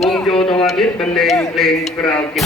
วงโยธวาทิตบรรเลงเพลงกล่าวกิจ